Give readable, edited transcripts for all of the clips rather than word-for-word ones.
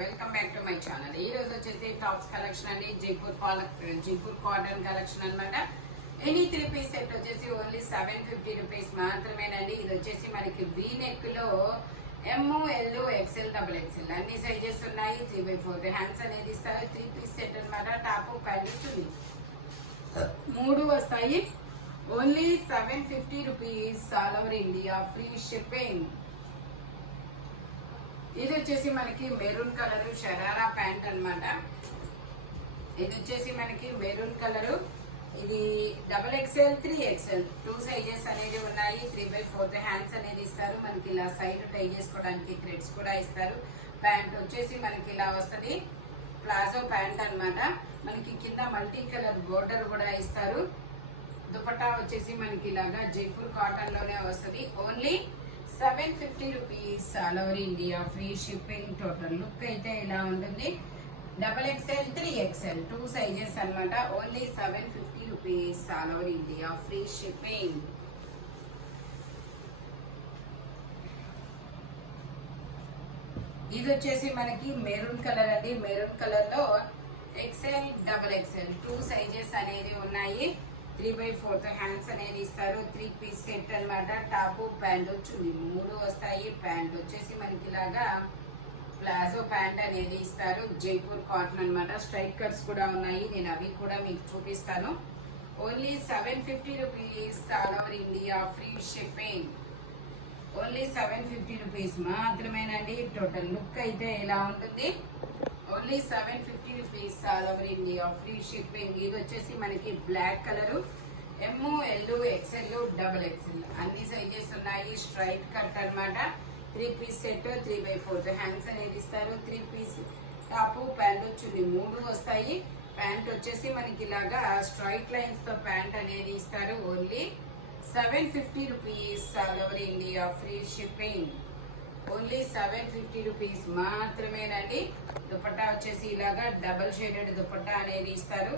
Welcome back to my channel. ఈ రోజు వచ్చేసి టాప్స్ కలెక్షన్ అండి. జైపూర్ కాటన్ కలెక్షన్ అన్నమాట. ఎనీ 3 పీస్ సెట్ వచ్చేసి ఓన్లీ 750 రూపీస్ మాత్రమేనండి. ఇది వచ్చేసి మనకి వీ నెక్ లో ML XL XXL అన్ని సైజెస్ ఉన్నాయి. 3/4 హ్యాండ్స్ అనేది ఇస్తారు. 3 పీస్ సెట్ అన్నమాట. టాప్ ప్యాంట్ చున్నీ 3 వస్తాయి. Only 750 rupees all over India free shipping. ఇది వచ్చేసి మనకి మెరూన్ కలర్ షరారా ప్యాంట్ అన్నమాట. ఇది వచ్చేసి మనకి మెరూన్ కలర్. ఇది XXL 3XL 2 సైజెస్ అనేది ఉన్నాయి. 3/4 హ్యాండ్స్ అనేది ఇస్తారు. మనకి ఇలా సైడ్ టై చేసుకోవడానికి థ్రెడ్స్ కూడా ఇస్తారు. ప్యాంట్ వచ్చేసి మనకి ఇలా వస్తుంది. ప్లాజో ప్యాంట్ అన్నమాట. మనకి కింద మల్టీ కలర్ బోర్డర్ కూడా ఇస్తారు. దుపట్టా వచ్చేసి మనకి ఇలాగా జైపూర్ కాటన్ లోనే వస్తుంది. Only 750 rupees all over India free shipping. Total look అయితే ఇలా ఉంటుంది. XXL 3XL 2 సైజెస్ అన్నమాట. Only 750 rupees all over India free shipping. ఇది వచ్చేసి మనకి మెరూన్ కలర్ అండి. మెరూన్ కలర్ లో XL XXL 2 సైజెస్ అనేది ఉన్నాయి. 3/4 హ్యాండ్స్ అనేది ఇస్తారు. 3 పీస్ సెట్ అన్నమాట. టాప్ ప్యాంట్ చున్నీ 3 వస్తాయి. ప్యాంట్ వచ్చేసి మనకి ఇలాగా ప్లాజో ప్యాంట్ అనేది ఇస్తారు. జైపూర్ కాటన్ అన్నమాట. స్ట్రైట్ కట్స్ కూడా ఉన్నాయి. నేను అవి కూడా మీకు చూపిస్తాను. Only 750 rupees all over India free shipping. Only 750 rupees మాత్రమేనండి. టోటల్ లుక్ అయితే ఇలా ఉంటుంది. Only 750 rupees all over India free shipping. ఇది వచ్చేసి మనకి black colour. ML XL XXL అన్ని సైజెస్ ఉన్నాయి. స్ట్రైట్ కట్ అన్నమాట. 3 పీస్ సెట్ 3/4 హ్యాండ్స్ అనేది ఇస్తారు. 3 పీస్ టాప్ ప్యాంట్ చున్నీ 3 వస్తాయి. ప్యాంట్ వచ్చేసి మనకి ఇలాగా స్ట్రైట్ లైన్స్ తో ప్యాంట్ అనేది ఇస్తారు. Only 750 rupees all over India free shipping. Only 750 rupees మాత్రమేనండి. దుపట్టా వచ్చేసి ఇలాగా డబల్ షేడెడ్ దుపట్టా అనేది ఇస్తారు.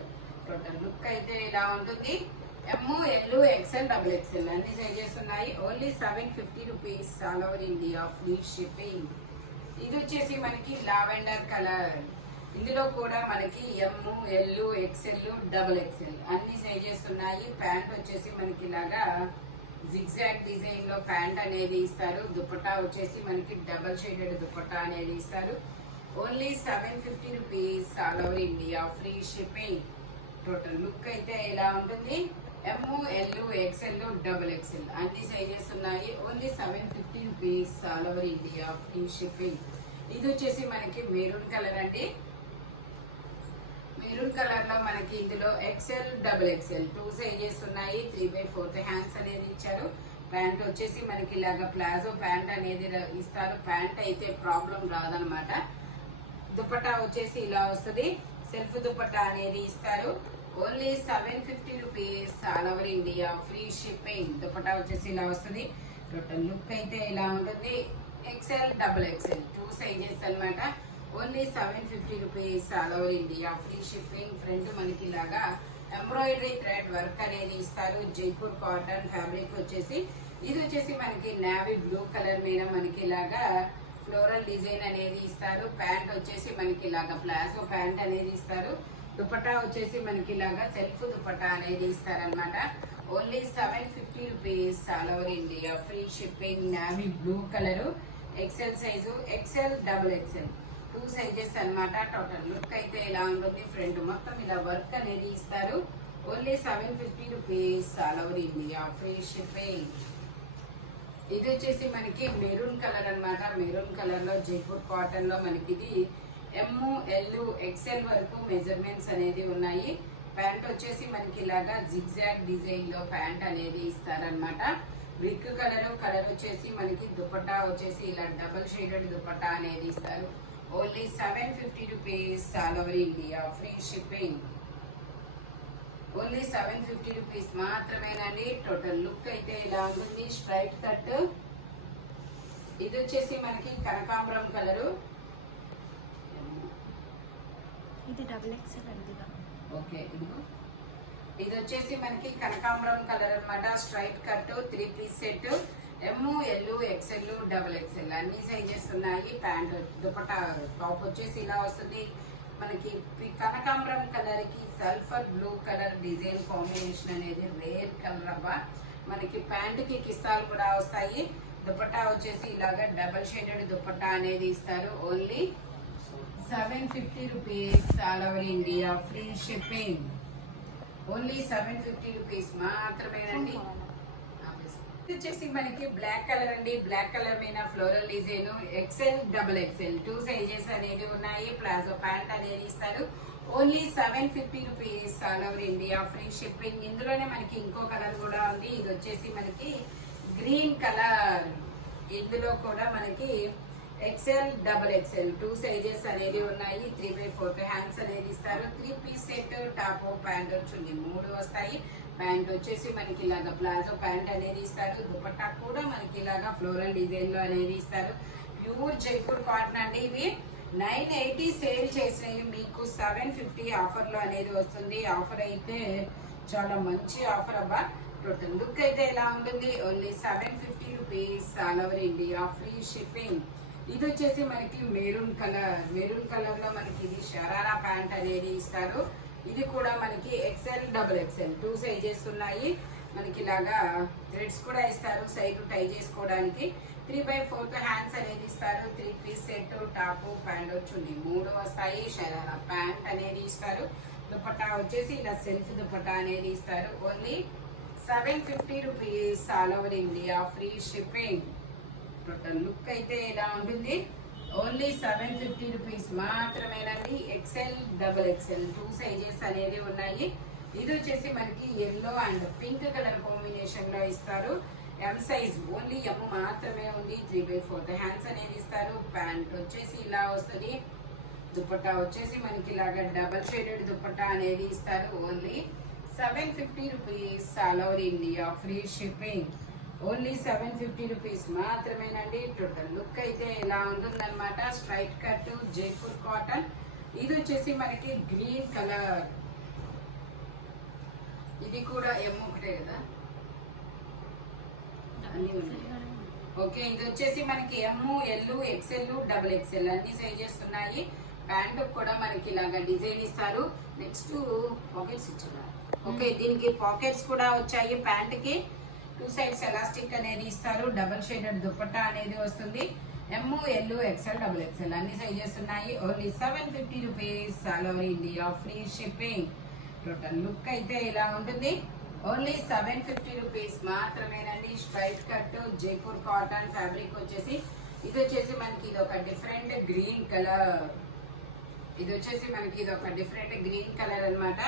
టోటల్ లుక్ అయితే ఇలా ఉంటుంది. ML XL XXL అన్ని సైజెస్ ఉన్నాయి. Only 750 rupees all over India free shipping. ఇది వచ్చేసి మనకి లావెండర్ కలర్. ఇందులో కూడా మనకి ML XL XXL అన్ని సైజెస్ ఉన్నాయి. ప్యాంట్ వచ్చేసి మనకి ఇలాగా జిగ్జాగ్ డిజైన్ లో ప్యాంట్ అనేది ఇస్తారు. దుపట్టా వచ్చేసి మనకి డబల్ షేడెడ్ దుపట్టా అనేది ఇస్తారు. Only 750 rupees all over India free shipping. Total look అయితే ఇలా ఉంటుంది. ML XL XXL అన్ని సైజెస్ ఉన్నాయి. Only 750 rupees all over India free shipping. ఇది వచ్చేసి మనకి మెరూన్ కలర్ అండి. మెరూన్ కలర్ లో మనకి ఇందులో XL XXL 2 సైజెస్ ఉన్నాయి. 3/4 హ్యాండ్స్ అనేది ఇచ్చారు. ప్యాంట్ వచ్చేసి మనకి ఇలాగా ప్లాజో ప్యాంట్ అనేది ఇస్తారు. ప్యాంట్ అయితే ప్రాబ్లం రాదనమాట. దుపట్టా వచ్చేసి ఇలా వస్తుంది. సెల్ఫ్ దుపట్టా అనేది ఇస్తారు. Only 750 rupees all over India free shipping. Dupatta వచ్చేసి ఇలా వస్తుంది. టోటల్ లుక్ అయితే ఇలా ఉంటుంది. XL XXL 2 సైజెస్ అన్నమాట. Only 750 rupees all over India free shipping. Front మనకి ఇలాగా ఎంబ్రాయిడరీ థ్రెడ్ వర్క్ అనేది ఇస్తారు. జైపూర్ కాటన్ ఫ్యాబ్రిక్ వచ్చేసి ఇది వచ్చేసి మనకి నావీ బ్లూ కలర్ మీద మనకి ఇలాగా ఫ్లోరల్ డిజైన్ అనేది ఇస్తారు. ప్యాంట్ వచ్చేసి మనకి ఇలాగా ప్లాజో ప్యాంట్ అనేది ఇస్తారు. దుపట్టా వచ్చేసి మనకి ఇలాగా సెల్ఫ్ దుపట్టా అనేది ఇస్తారనమాట. Only 750 rupees all over India free shipping. Navy blue colour XL size XL XXL 2 sizes అన్నమాట. టోటల్ లుక్ అయితే ఇలా ఉంటుంది. ఫ్రంట్ మొత్తం ఇలా వర్క్ అనేది ఇస్తారు. Only 750 rupees all over India free shipping. ఇది వచ్చేసి మనకి మెరూన్ కలర్ అన్నమాట. మెరూన్ కలర్ లో జైపూర్ కాటన్ లో మనకి ఇది ML XL వరకు మెజర్మెంట్స్ అనేది ఉన్నాయి. ప్యాంట్ వచ్చేసి మనకి ఇలాగా జిగ్జాగ్ డిజైన్ లో ప్యాంట్ అనేది ఇస్తారనమాట. బ్రిక్ కలర్ వచ్చేసి మనకి దుపట్టా వచ్చేసి ఇలా డబల్ షేడెడ్ దుపట్టా అనేది ఇస్తారు. Only 750 rupees all over India free shipping. Only 750 rupees మాత్రమేనండి. టోటల్ లుక్ అయితే ఇలా ఉంటుంది. Straight cut. ఇది వచ్చేసి మనకి కనకాంబరం కలరు. ఇది XXL అండిగా. ఓకే, ఇది వచ్చేసి మనకి కనకాంబరం కలర్ అన్నమాట. స్ట్రైట్ కట్ 3 పీస్ సెట్ ఎమ్, ఎల్, ఎక్స్ఎల్, డబుల్ ఎక్స్ఎల్ అన్ని సైజెస్ ఉన్నాయి. ప్యాంట్ దుపట్టా టాప్ వచ్చేసి ఇలా వస్తుంది. మనకి కనకాంబరం కలర్ కి sulphur blue colour design combination అనేది రేర్ కలర్ అబ్బా. మనకి ప్యాంట్ కి కిస్తాలు కూడా వస్తాయి. దుపట్టా వచ్చేసి ఇలాగా డబల్ షేడెడ్ దుపట్టా అనేది ఇస్తారు. Only 750 rupees all over India, free shipping. Only 750 rupees మాత్రమేనండి. ఇది వచ్చేసి మనకి బ్లాక్ కలర్ అండి. బ్లాక్ కలర్ మీద floral design XL, double XL 2 sizes అనేది ఉన్నాయి. ప్లాజో ప్యాంట్ అనేది ఇస్తారు. Only 750 rupees all over India, free shipping. ఇందులోనే మనకి ఇంకో కలర్ కూడా ఉంది. ఇది వచ్చేసి మనకి గ్రీన్ కలర్. ఇందులో కూడా మనకి ఎక్సెల్, డబుల్ ఎక్సెల్ 2 సైజెస్ అనేది ఉన్నాయి. 3/4 హ్యాండ్స్ అనేది ఇస్తారు. 3 పీస్ సెట్, టాప్, ప్యాంట్ చున్నీ 3 వస్తాయి. ప్యాంట్ వచ్చేసి మనకి ఇలాగా ప్లాజో ప్యాంట్ అనేది ఇస్తారు. దుపట్టా కూడా మనకి ఇలాగా ఫ్లోరల్ డిజైన్ లో అనేది ఇస్తారు. ప్యూర్ జైపూర్ కాటన్ అండి. ఇవి 980 సేల్ చేసినవి మీకు 750 ఆఫర్ లో అనేది వస్తుంది. ఆఫర్ అయితే చాలా మంచి ఆఫర్ అబ్బా. టోటల్ లుక్ అయితే ఎలా ఉంటుంది? Only 750 rupees all over India, free shipping. ఇది వచ్చేసి మనకి మెరూన్ కలర్. మెరూన్ కలర్ లో మనకి ఇది షరారా ప్యాంట్ అనేది ఇస్తారు. ఇది కూడా మనకి ఎక్సెల్, డబుల్ ఎక్సెల్ 2 సైజెస్ ఉన్నాయి. మనకి ఇలాగా థ్రెడ్స్ కూడా ఇస్తారు సైడ్ టై చేసుకోవడానికి. 3/4 హ్యాండ్స్ అనేది ఇస్తారు. 3 పీస్ సెట్, టాప్, ప్యాంట్ చున్నీ 3 వస్తాయి. షరారా ప్యాంట్ అనేది ఇస్తారు. దుపట్టా వచ్చేసి ఇలా సెల్ఫ్ దుపట్టా అనేది ఇస్తారు. Only 750 rupees all over India, free shipping. Total look అయితే ఇలా ఉంటుంది. ఓన్లీ 750 రూపీస్ మాత్రమేనండి. ఎక్సెల్, డబుల్ ఎక్సెల్ 2 సైజెస్ అనేది ఉన్నాయి. ఇది వచ్చేసి మనకి yellow and pink colour combination లో ఇస్తారు. ఎం సైజ్ ఓన్లీ ఎమ్ మాత్రమే ఉంది. 3/4 హ్యాండ్స్ అనేది ఇస్తారు. ప్యాంట్ వచ్చేసి ఇలా వస్తుంది. దుపట్టా వచ్చేసి మనకి ఇలాగా డబల్ షేడెడ్ దుపట్టా అనేది ఇస్తారు. Only 750 rupees all over India, free shipping. Only 750 rupees మాత్రమేనండి. టోటల్ లుక్ అయితే ఇలా ఉంటుందన్నమాట. Straight cut Jaipur cotton. ఇది వచ్చేసి మనకి గ్రీన్ కలర్. ఇది కూడా ఎమ్ ఒకటే కదా, అన్ని ఉన్నాయి. ఓకే, ఇది వచ్చేసి మనకి ఎమ్, ఎల్, ఎక్స్ఎల్, డబుల్ ఎక్స్ఎల్ అన్ని సైజెస్ ఉన్నాయి. ప్యాంట్ కూడా మనకి ఇలాగా డిజైన్ ఇస్తారు. నెక్స్ట్ పాకెట్స్ ఇచ్చారు. ఓకే, దీనికి పాకెట్స్ కూడా వచ్చాయి. ప్యాంట్ కి 2 సైడ్స్ ఎలాస్టిక్ అనేది ఇస్తారు. డబల్ షేడెడ్ దుపట్టా అనేది వస్తుంది. M, L, XL, double XL అన్ని సైజెస్ ఉన్నాయి. Only 750 rupees all over India, free shipping. Total look అయితే ఇలా ఉంటుంది. ఓన్లీ 750 రూపీస్ మాత్రమేనండి. Straight cut Jaipur cotton fabric వచ్చేసి ఇది వచ్చేసి మనకి ఇది ఒక డిఫరెంట్ గ్రీన్ కలర్. ఇది వచ్చేసి మనకి ఇది ఒక డిఫరెంట్ గ్రీన్ కలర్ అన్నమాట.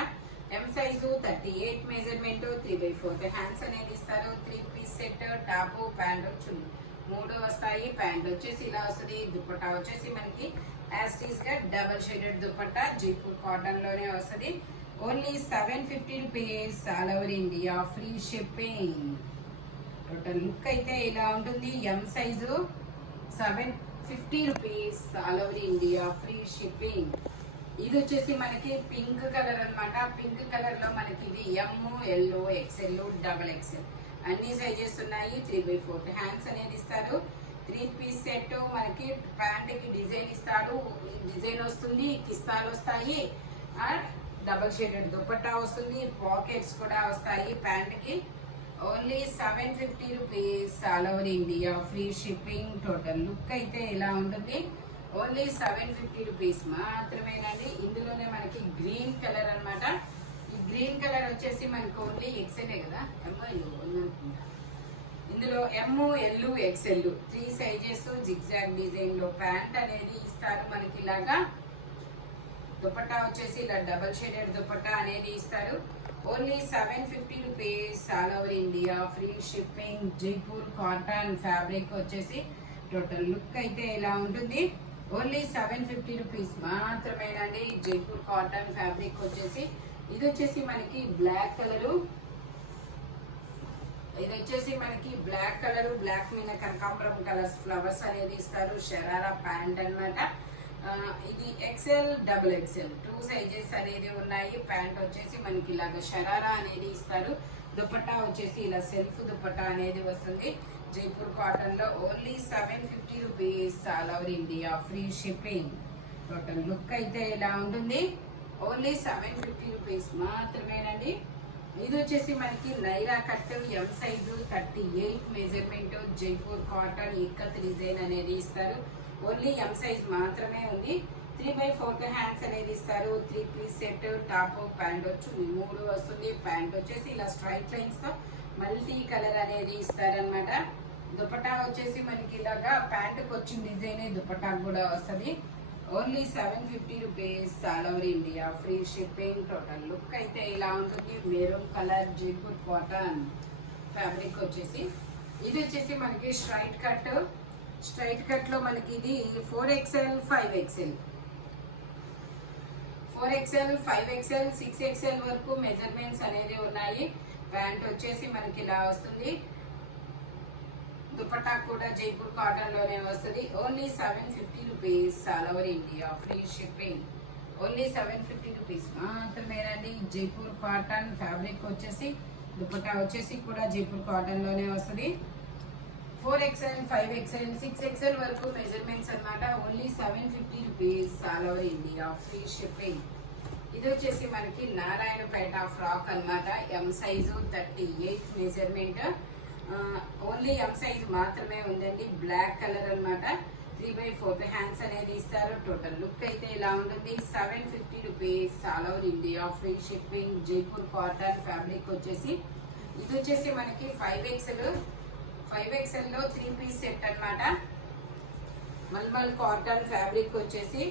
ఎం సైజు 38 మెజర్మెంట్, 3/4 హ్యాండ్స్ అనేది ఇస్తారు. 3 పీస్ సెట్, టాప్, ప్యాంట్ చున్నీ 3 వస్తాయి. ప్యాంట్ వచ్చేసి ఇలా వస్తుంది. దుపట్టా వచ్చేసి మనకి యాస్టీస్ గా double shaded dupatta Jaipur cotton లోనే వస్తుంది. Only 750 rupees all over India, free shipping. Total look అయితే ఇలా ఉంటుంది. M size 750 rupees all over India, free shipping. ఇది వచ్చేసి మనకి పింక్ కలర్ అన్నమాట. పింక్ కలర్ లో మనకి ఇది ఎమ్, ఎల్, ఎక్స్ఎల్, డబుల్ ఎక్స్ఎల్ అన్ని సైజెస్ ఉన్నాయి. 3/4 హ్యాండ్స్ అనేది ఇస్తారు. 3 పీస్ సెట్ మనకి ప్యాంట్ కి డిజైన్ ఇస్తాడు. డిజైన్ వస్తుంది, కిస్తాలు వస్తాయి, డబల్ షేడెడ్ దుపట్టా వస్తుంది. పాకెట్స్ కూడా వస్తాయి ప్యాంట్ కి. Only 750 rupees all over India, free shipping. Total look అయితే ఇలా ఉంటుంది. ఓన్లీ 750 రూపీస్ మాత్రమేనండి. ఇందులోనే మనకి గ్రీన్ కలర్ అన్నమాట. ఈ గ్రీన్ కలర్ వచ్చేసి మనకి ఓన్లీ ఎక్స్ఎల్ కదా, ఇందులో M, L, XL 3 sizes zigzag design లో ప్యాంట్ అనేది ఇస్తారు. మనకి ఇలాగా దుపట్టా వచ్చేసి ఇలా డబల్ షేడెడ్ దుపట్టా అనేది ఇస్తారు. Only 750 rupees all over India, free shipping. Jaipur cotton fabric వచ్చేసి టోటల్ లుక్ అయితే ఇలా ఉంటుంది. ఓన్లీ 750 రూపీస్ మాత్రమేనండి. జైపూర్ కాటన్ ఫ్యాబ్రిక్ వచ్చేసి ఇది వచ్చేసి మనకి బ్లాక్ కలరు. ఇది వచ్చేసి మనకి బ్లాక్ కలర్, బ్లాక్ మీద కనకాంబరం కలర్స్ ఫ్లవర్స్ అనేది ఇస్తారు. షరారా ప్యాంట్ అన్నమాట. ఇది ఎక్స్ఎల్, డబుల్ ఎక్స్ఎల్ 2 సైజెస్ అనేది ఉన్నాయి. ప్యాంట్ వచ్చేసి మనకి ఇలాగ షరారా అనేది ఇస్తారు. దుపట్టా వచ్చేసి ఇలా సెల్ఫ్ దుపట్టా అనేది వస్తుంది. జైపూర్ కాటన్ లో only 750 rupees all over India free shipping. Total look అయితే ఇలా ఉంటుంది. ఓన్లీ 750 రూపీస్ మాత్రమేనండి. ఇది వచ్చేసి మనకి Naira cut M size 38 measurement Jaipur cotton ikat design అనేది ఇస్తారు. ఓన్లీ ఎం సైజ్ మాత్రమే ఉంది. 3/4 హ్యాండ్స్ అనేది ఇస్తారు. 3 పీస్ సెట్ టాప్ ప్యాంట్ వచ్చి 3 వస్తుంది. ప్యాంట్ వచ్చేసి ఇలా స్ట్రైట్ లైన్స్ తో మల్టీ కలర్ అనేది ఇస్తారనమాట. దుపట్టా వచ్చేసి మనకి ఇలాగా ప్యాంటుకి వచ్చిన డిజైన్ దుపట్టా కూడా వస్తుంది. Only 750 rupees all over India free shipping. Total look అయితే ఇలా ఉంటుంది. Maroon colour Jaipur cotton fabric వచ్చేసి ఇది వచ్చేసి మనకి స్ట్రైట్ కట్ లో మనకి ఇది 4XL 5XL 5XL 6XL వరకు మెజర్మెంట్స్ అనేది ఉన్నాయి. ప్యాంట్ వచ్చేసి మనకి ఇలా వస్తుంది. దుపట్టా కూడా జైపూర్ కాటన్ లోనే వస్తుంది. Only 750 rupees all over India free shipping. Only 750 rupees మాత్రమేనండి. జైపూర్ కాటన్ ఫ్యాబ్రిక్ వచ్చేసి దుపట్టా వచ్చేసి కూడా జైపూర్ కాటన్ లోనే వస్తుంది. 4XL 5XL 6XL వరకు మెజర్మెంట్స్ అన్నమాట. Only 750 rupees all over India free shipping. ఇది వచ్చేసి మనకి నారాయణపేట ఫ్రాక్ అన్నమాట. M size 38 measurement. Only M size మాత్రమే ఉందండి. బ్లాక్ కలర్ అన్నమాట. 3/4 హ్యాండ్స్ అనేది ఇస్తారు. టోటల్ లుక్ అయితే ఇలా ఉంటుంది. 750 rupees all over India free shipping. Jaipur cotton fabric వచ్చేసి ఇది వచ్చేసి మనకి 5XL లో 3 పీస్ సెట్ అన్నమాట. మల్మల్ కాటన్ ఫ్యాబ్రిక్ వచ్చేసి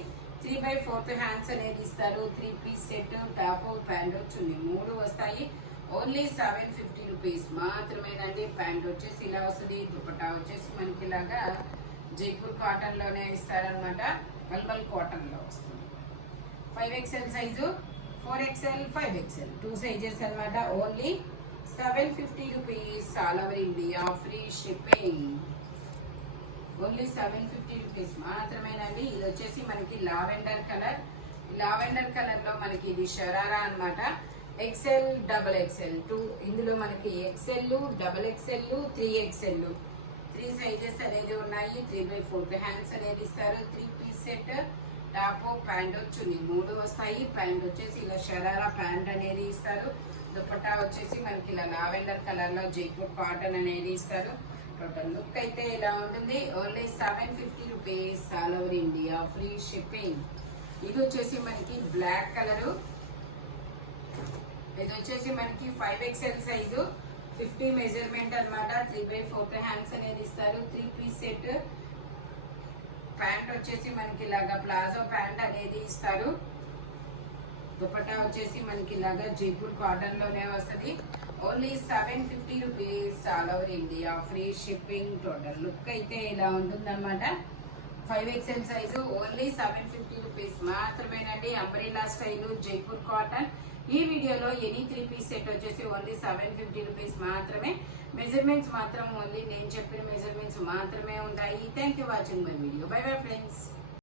3/4 హ్యాండ్స్ అనేది ఇస్తారు. 3 పీస్ సెట్ టాప్ ప్యాంట్ వచ్చి 3 వస్తాయి. ఓన్లీ 750 రూపీస్ మాత్రమేనండి. ప్యాంట్ వచ్చేసి ఇలా వస్తుంది. దుపట్టా వచ్చేసి మనకి ఇలాగా జైపూర్ కాటన్ లోనే ఇస్తారనమాట. మల్మల్ కాటన్ లో వస్తుంది. 5XL size 4XL 5XL 2 sizes అన్నమాట. Only 750 rupees all over India free shipping. Only 750 rupees మాత్రమేనండి. ఇది వచ్చేసి మనకి లావెండర్ కలర్ లో మనకి ఇది షరారా అన్నమాట. XL XXL 2 ఇందులో మనకి XL XXL 3XL 3 సైజెస్ అనేది ఉన్నాయి. 3/4 హ్యాండ్స్ అనేది ఇస్తారు. 3 పీస్ సెట్ టాప్ ప్యాంట్ వచ్చి 3 వస్తాయి. ప్యాంట్ వచ్చేసి ఇలా షరారా ప్యాంట్ అనేది ఇస్తారు. దుపట్టా వచ్చేసి మనకి ఇలా లావెండర్ కలర్ లో జైపూర్ కాటన్ అనేది ఇస్తారు. టోటల్ లుక్ అయితే ఇలా ఉంటుంది. Only 750 rupees all over India free shipping. ఇది వచ్చేసి మనకి బ్లాక్ కలరు. ఇది వచ్చేసి మనకి 5XL సైజు 50 మెజర్మెంట్ అన్నమాట. 3/4 హ్యాండ్స్ అనేది ఇస్తారు. 3 పీస్ సెట్ ప్యాంట్ వచ్చేసి మనకి ఇలాగా ప్లాజో ప్యాంట్ అనేది ఇస్తారు. దుపట్టా వచ్చేసి మనకి ఇలాగా జైపూర్ కాటన్ లోనే వస్తుంది. Only 750 rupees all over India free shipping. Total look అయితే ఇలా ఉంటుందన్నమాట. 5XL సైజు ఓన్లీ 750 రూపీస్ మాత్రమేనండి. Umbrella style Jaipur cotton. ఈ వీడియోలో ఎనీ 3 పీస్ సెట్ వచ్చేసి ఓన్లీ 750 రూపీస్ మాత్రమే. మెజర్మెంట్స్ మాత్రం ఓన్లీ నేను చెప్పిన మెజర్మెంట్స్ మాత్రమే ఉంటాయి. Thank you watching my video. Bye bye friends.